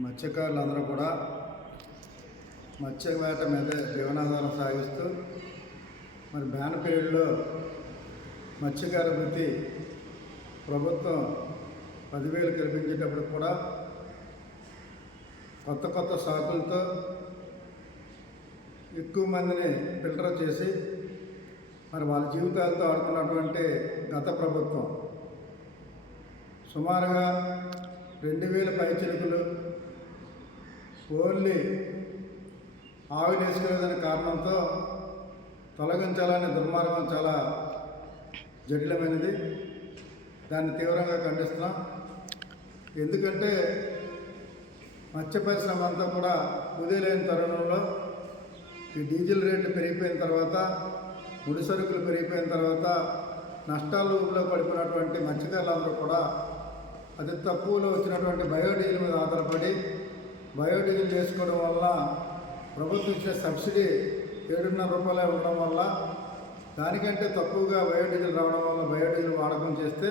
మత్స్యకారులందరూ కూడా మత్స్య వేట మీద జీవనాధారం సాగిస్తూ మరి బ్యాన్ పీరియడ్లో మత్స్యకార వృత్తి ప్రభుత్వం పదివేలు కల్పించేటప్పుడు కూడా కొత్త కొత్త సాకులతో ఎక్కువ మందిని ఫిల్టర్ చేసి మరి వాళ్ళ జీవితాలతో ఆడుకున్నటువంటి గత ప్రభుత్వం. సుమారుగా రెండు వేల పైచిలుకులు ఓన్లీ ఆవిరి వేసుకునేదనే కారణంతో తొలగించాలనే దుర్మార్గం చాలా జటిలమైనది. దాన్ని తీవ్రంగా ఖండిస్తున్నాం. ఎందుకంటే మత్స్య పరిశ్రమ అంతా కూడా కుదేలైన తరుణంలో ఈ డీజిల్ రేట్లు పెరిగిపోయిన తర్వాత ముడి సరుకులు పెరిగిపోయిన తర్వాత నష్టాల ఊపిలో పడిపోయినటువంటి మత్స్యకారులందరూ కూడా అతి తక్కువలో వచ్చినటువంటి బయోడీజిల్ మీద ఆధారపడి బయోడీజిల్ చేసుకోవడం వల్ల ప్రభుత్వం ఇచ్చే సబ్సిడీ ఏడున్నర రూపాయలే ఉండడం వల్ల దానికంటే తక్కువగా బయోడీజిల్ రావడం వల్ల బయోడీజిల్ వాడకం చేస్తే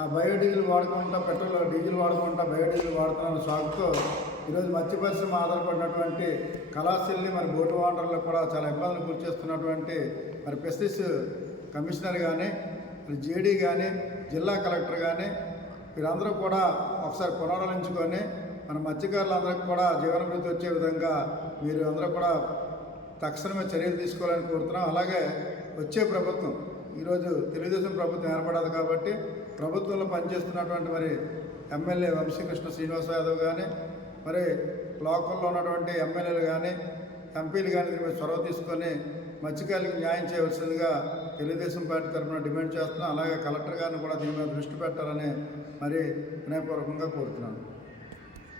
ఆ బయోడీజిల్ వాడుకుంటా పెట్రోల్ డీజిల్ వాడుకుంటా బయోడీజిల్ వాడుతున్న సాగుతో ఈరోజు మత్స్య పరిశ్రమ ఆధారపడినటువంటి కళాశీల్ని మరి బోటు వాటర్లో కూడా చాలా ఇబ్బందులు గురి చేస్తున్నటువంటి మరి పెస్టిస్ కమిషనర్ కానీ మరి జేడీ కానీ జిల్లా కలెక్టర్ కానీ వీరందరూ కూడా ఒకసారి పునరాలించుకొని మన మత్స్యకారులందరికీ కూడా జీవనభృతి వచ్చే విధంగా మీరు అందరూ కూడా తక్షణమే చర్యలు తీసుకోవాలని కోరుతున్నాం. అలాగే వచ్చే ప్రభుత్వం ఈరోజు తెలుగుదేశం ప్రభుత్వం ఏర్పడదు కాబట్టి ప్రభుత్వంలో పనిచేస్తున్నటువంటి మరి ఎమ్మెల్యే వంశీకృష్ణ శ్రీనివాస యాదవ్ కానీ మరి లోకల్లో ఉన్నటువంటి ఎమ్మెల్యేలు కానీ ఎంపీలు కానీ దీని చొరవ తీసుకొని మత్స్యకారులకు న్యాయం చేయవలసిందిగా తెలుగుదేశం పార్టీ తరఫున డిమాండ్ చేస్తున్నాం. అలాగే కలెక్టర్ గారిని కూడా దీని మీద దృష్టి పెట్టాలని మరి వినయపూర్వకంగా కోరుతున్నాను.